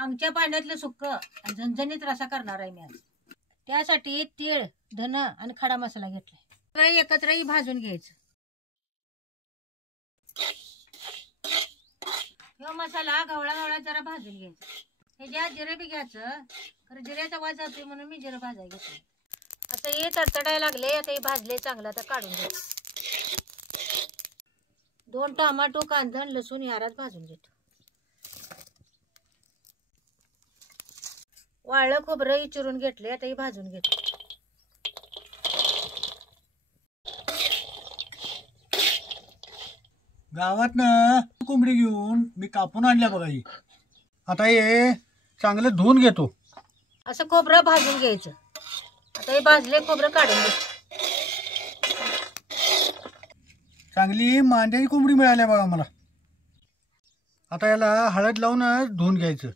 अंगच्या पाण्यातलं सुक्क आणि झणझणीत रसा करणार आहे मी आज. त्यासाठी तीळ, धन आणि खडा मसाला घेतलाय. सगळं एकत्रही भाजून घ्यायचं. हा मसाला गवळा गवळा जरा भाजून घ्यायचा. हे ज्या जिरे बी घ्यायचं, खरं जिऱ्याचा वास जातोय म्हणून मी जिरं भाजायला घेतलं. आता हे तडतडायला लागले, आता हे भाजले चांगलं, आता काढून घ्यायचं. 2 टमाटो, कांदा, लसूण यारात भाजून घेतो. वाळलं खोबरं चिरून घेतले, आता हे भाजून घेतो. गावातनं कोंबडी घेऊन मी कापून आणल्या बघा ही. आता हे चांगलं धुवून घेतो. असं खोबरं भाजून घ्यायचं. आता हे भाजले खोबरं काढून घेतो. चांगली मांड्याची कोंबडी मिळाल्या बघा मला. आता याला हळद लावून धुवून घ्यायचं.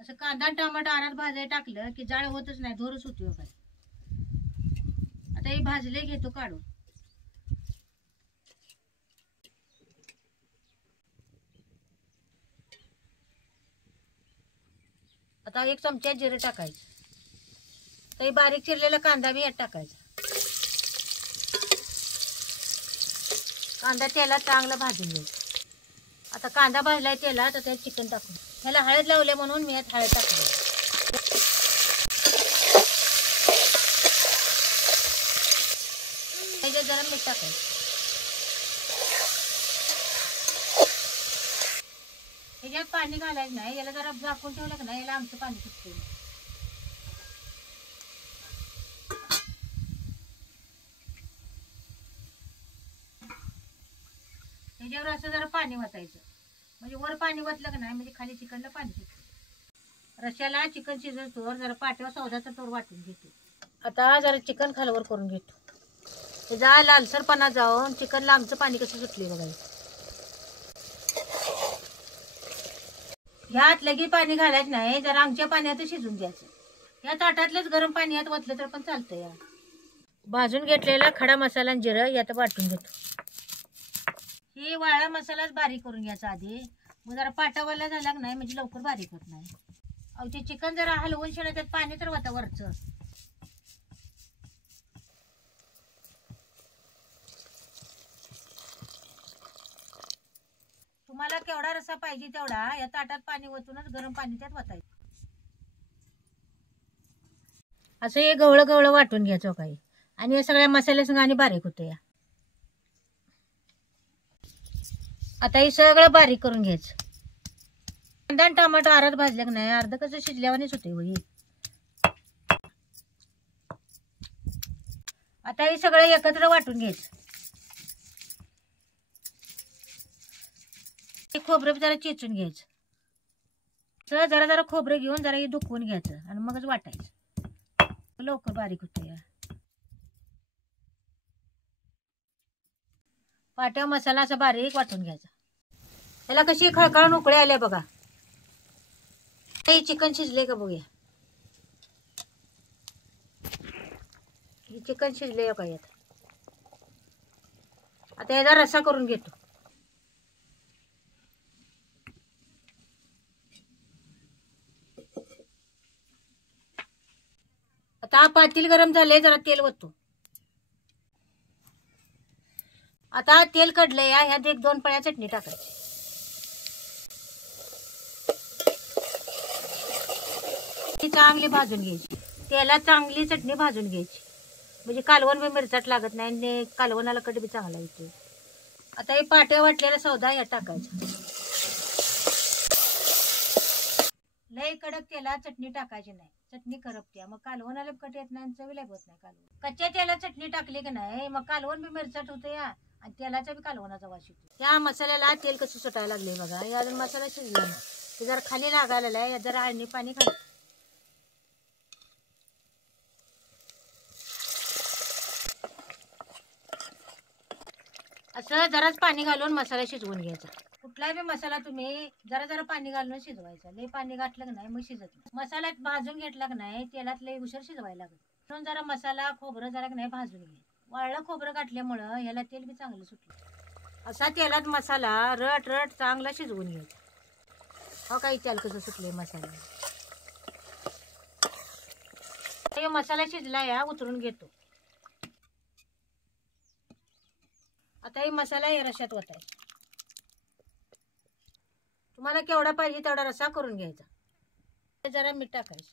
असं कांदा टमाटर आरात भाजायला टाकलं की जाळ होतच नाही, धोरच होतो काय. आता हे भाजले घेतो काढून. आता 1 चमचा जिरे टाकायचं. तर बारीक चिरलेला कांदा बी यात टाकायचा. कांदा तेलात चांगला भाजून घ्यायचा. आता कांदा भाजलाय तेलात, आता चिकन टाकून. ह्याला हळद लावले म्हणून मी यात हळद टाकली. त्याच्यात जरा मीठ टाकायचं. ह्याच्यात पाणी घालायचं नाही. याला जरा झाकून ठेवलं का नाही, याला आमचं पाणी सुटते. ह्याच्यावर असं जरा पाणी वतायचं. म्हणजे वर पाणी वतलं का नाही, म्हणजे खाली चिकनला पाणी सुटतं. रश्याला चिकन शिजवतो जरा पाट्यावर सौदाचा तोर वाटून घेतो. आता जरा चिकन खालवर करून घेतो. हे जा लालसरपणा जाऊन चिकनला आमचं पाणी कसं सुटले बघा. ह्यात लगी पाणी घालायचं नाही, जरा आमच्या पाण्यात शिजून द्यायचं. या ताटातलंच गरम पाणी यात वतलं तर पण चालतं. या भाजून घेतलेला खडा मसाला आणि जिरं यात वाटून घेतो. हे वाळा मसालाच बारीक करून घ्यायचा आधी. मग जरा पाटावाला झाला नाही म्हणजे लवकर बारीक होत नाही. अहो ते चिकन जरा हलवून शिवाय त्यात पाणी तर वता वरचं. तुम्हाला केवढा रसा पाहिजे तेवढा या ताटात पाणी वतूनच गरम पाणी त्यात वतायचं. असं हे गवळं गवळं वाटून घ्यायचं काही. आणि या सगळ्या मसाल्यासंग आणि बारीक होतं. या आता हे सगळं बारीक करून घ्यायचं. कांदा आणि टमाटो आरात भाजले का नाही, अर्ध कसं शिजल्यावानीच होते होई. आता हे सगळं एकत्र वाटून घ्यायचं. हे खोबरं जरा चेचून घ्यायचं. सगळं जरा जरा खोबरं घेऊन जरा हे दुखवून घ्यायचं आणि मगच वाटायचं. लवकर बारीक होतं. या पाट्या मसाला असा बारीक वाटून घ्यायचा. त्याला कशी खळखळून उकळे आले बघा. हे चिकन शिजले का बघूया. हे चिकन शिजले का यात. आता याचा रस्सा करून घेतो. आता पातेल गरम झाले, जरा तेल वतो. आता तेल कडलंय, ह्यात 1-2 पळ्या चटणी टाकायची. ती चांगली भाजून घ्यायची. तेलात चांगली चटणी भाजून घ्यायची म्हणजे कालवण बी मिरचाट लागत नाही आणि कालवणाला कट बी चांगला येतो. आता हे पाट्या वाटलेला सौदा यात टाकायचा. लय कडक तेलात चटणी टाकायची नाही, चटणी करपत्या मग कालवणाला कट येत नाही, चवीला होत नाही कालवण. कच्च्या तेलात चटणी टाकली की नाही मग कालवण बी मिरचाट होतं या आणि तेलाचा बी कालवणाचा वास येतो. या मसाल्याला तेल कसं सुटायला लागले बघा. या मसाला शिजला नाही, ते जरा खाली लागायला आहे. जरा आळणी पाणी घाल. असं जराच पाणी घालून मसाला शिजवून घ्यायचा. कुठलाही बी मसाला तुम्ही जरा जरा पाणी घालून शिजवायचा. लई पाणी घातलं की नाही मग शिजत नाही. मसाला भाजून घेतला की नाही तेलात लई उशीर शिजवायला लागत. म्हणून जरा मसाला खोबरं जरा की नाही भाजून घे. वाळलं खोबरं घातल्यामुळं ह्याला तेल बी चांगलं सुटलं. असा तेलात मसाला रट रट चांगला शिजवून घ्यायचा. हो काही तेल कसं सुटले मसाला. मसाला शिजला या उतरून घेतो. आता हे मसाला या रश्यात ओतायचा. तुम्हाला केवढा पाहिजे तेवढा रस्सा करून घ्यायचा. जरा मीठ टाकायचं.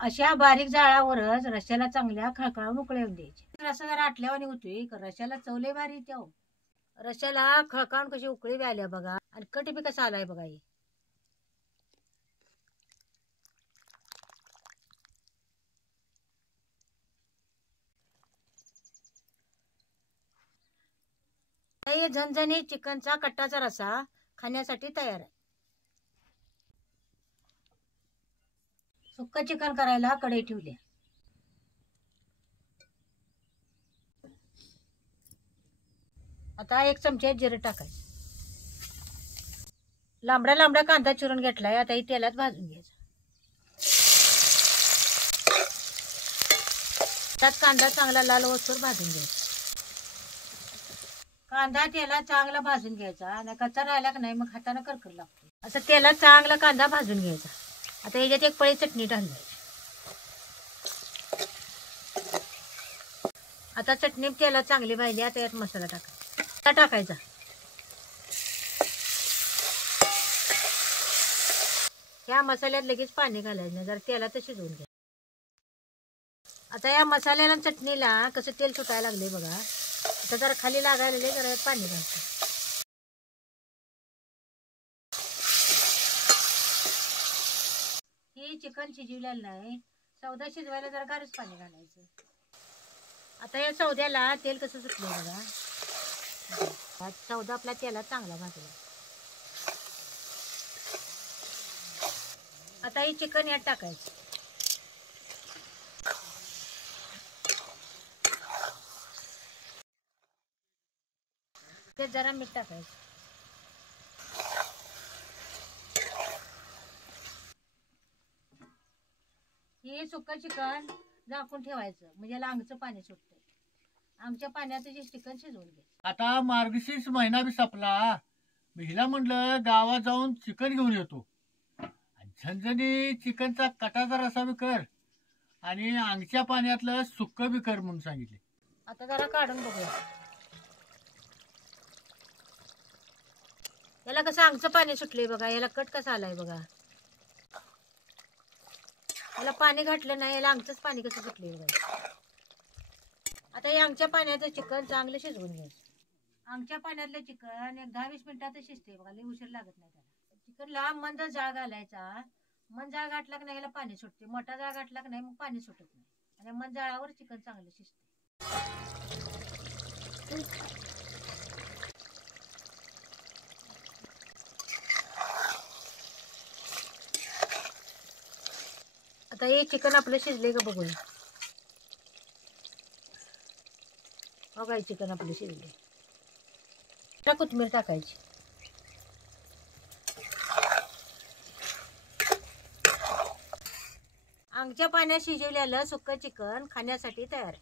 अशा बारीक जाळावरच रश्याला चांगल्या खळखळून उकळून द्यायचे. रस्सा जरा आटल्यावानी होतोय रश्याला चवले भारी त्या. रश्याला खळखळून कशी उकळी बी आल्या बघा आणि कट बी कसा आलाय बघा. हे झणझणीत चिकनचा कट्टाचा रस्सा खाण्यासाठी तयार आहे. सुक्क चिकन करायला कढई ठेवली. आता 1 चमचा जिरे टाकायचं. लांबडा लांबडा कांदा चिरून घेतलाय. आता ही तेलात भाजून घ्यायचा. त्यात कांदा चांगला लाल होतोर भाजून घ्यायचा. कांदा तेलात चांगला भाजून घ्यायचा आणि कच्चा राहिला की नाही मग हाताने करकर लागतो. असं तेलात चांगला कांदा भाजून घ्यायचा. आता याच्यात 1 पळी चटणी टाकायची. आता चटणी तेलात चांगली भाजली. आता यात मसाला टाकायचा. या मसाल्यात लगेच पाणी घालायचं जर तेलात शिजवून घ्या. आता या मसाल्याला चटणीला कसं तेल सुटायला लागले बघा. आता जरा खाली लागायला लागले जरा पाणी घालतो. ही चिकन शिजवलेलं नाही. सौदा शिजवायला जरा गारच पाणी घालायचं. आता या सौद्याला तेल कसं सुटलं बघा. सौदा आपला तेलात चांगला भाजला. आता ही चिकन यात टाकायचं. ते जरा मीठ टाकायचं. हे सुक्क चिकन झाकून ठेवायचं म्हणजे याला अंगचं पाणी सुटतं. आमच्या पाण्यात जे चिकन शिजवून घ्यायचं. आता मार्गशीर्ष महिना बी संपला. हिला म्हटलं गावात जाऊन चिकन घेऊन येतो. झणझणी चिकनचा कटाचा रस्सा बी कर आणि अंगच्या पाण्यातलं सुक्क बी कर म्हणून सांगितले. आता जरा काढून बघूया. याला कसं अंगचं पाणी सुटलंय बघा. याला कट कसा आलाय बघा. याला पाणी घातलं नाही याला अंगचंच पाणी कसं सुटलंय बघा. आता या अंगच्या पाण्याचं चिकन चांगलं शिजवून घ्यायचं. अंगच्या पाण्यातलं चिकन 10-20 मिनिटातच शिजते बघा. लई उशीर लागत नाही त्याला. चिकनला मंद जाळ घालायचा. मंद जाळ घातला की नाही याला पाणी सुटते. मोठा जाळ घातला की नाही मग पाणी सुटत नाही. आणि मंद जाळावर चिकन चांगलं शिजते. आता हे चिकन आपलं शिजले का बघूया. बघा चिकन आपलं शिजले. कोथिंबीर टाकायची. अंगच्या पाण्यात शिजवलेलं सुक्क चिकन खाण्यासाठी तयार.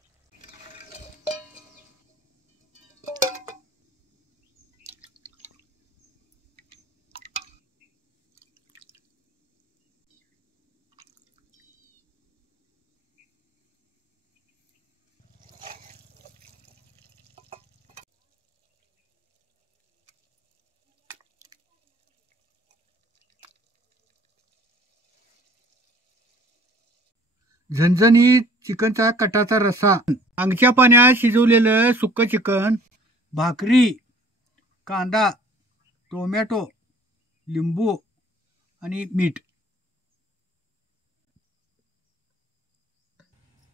झणझणीत चिकनचा कटाचा रस्सा, अंगच्या पाण्यात शिजवलेलं सुक्क चिकन, भाकरी, कांदा, टोमॅटो, लिंबू आणि मीठ.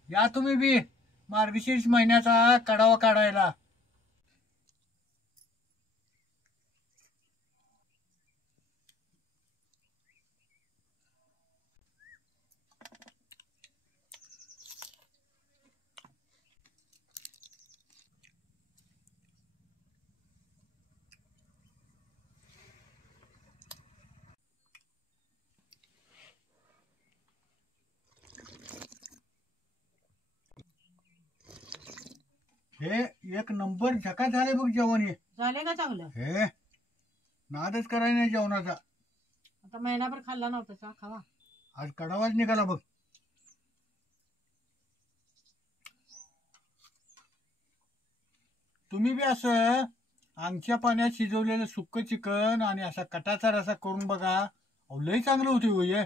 या तुम्ही बी मार्गशीर्ष महिन्याचा कडावा काढायला. हे एक नंबर झकास झाले बघ जेवण हे. झाले का चांगलं? हे नादच करायला नाही जेवणाचा. आता महिनाभर खाल्ला नव्हता खावा. आज कडावाच निघाला बघ. तुम्ही बी असं अंगच्या पाण्यात शिजवलेलं सुक्क चिकन आणि असा कटाचा रसा करून बघा. अहो, लय चांगलं होते हो हे.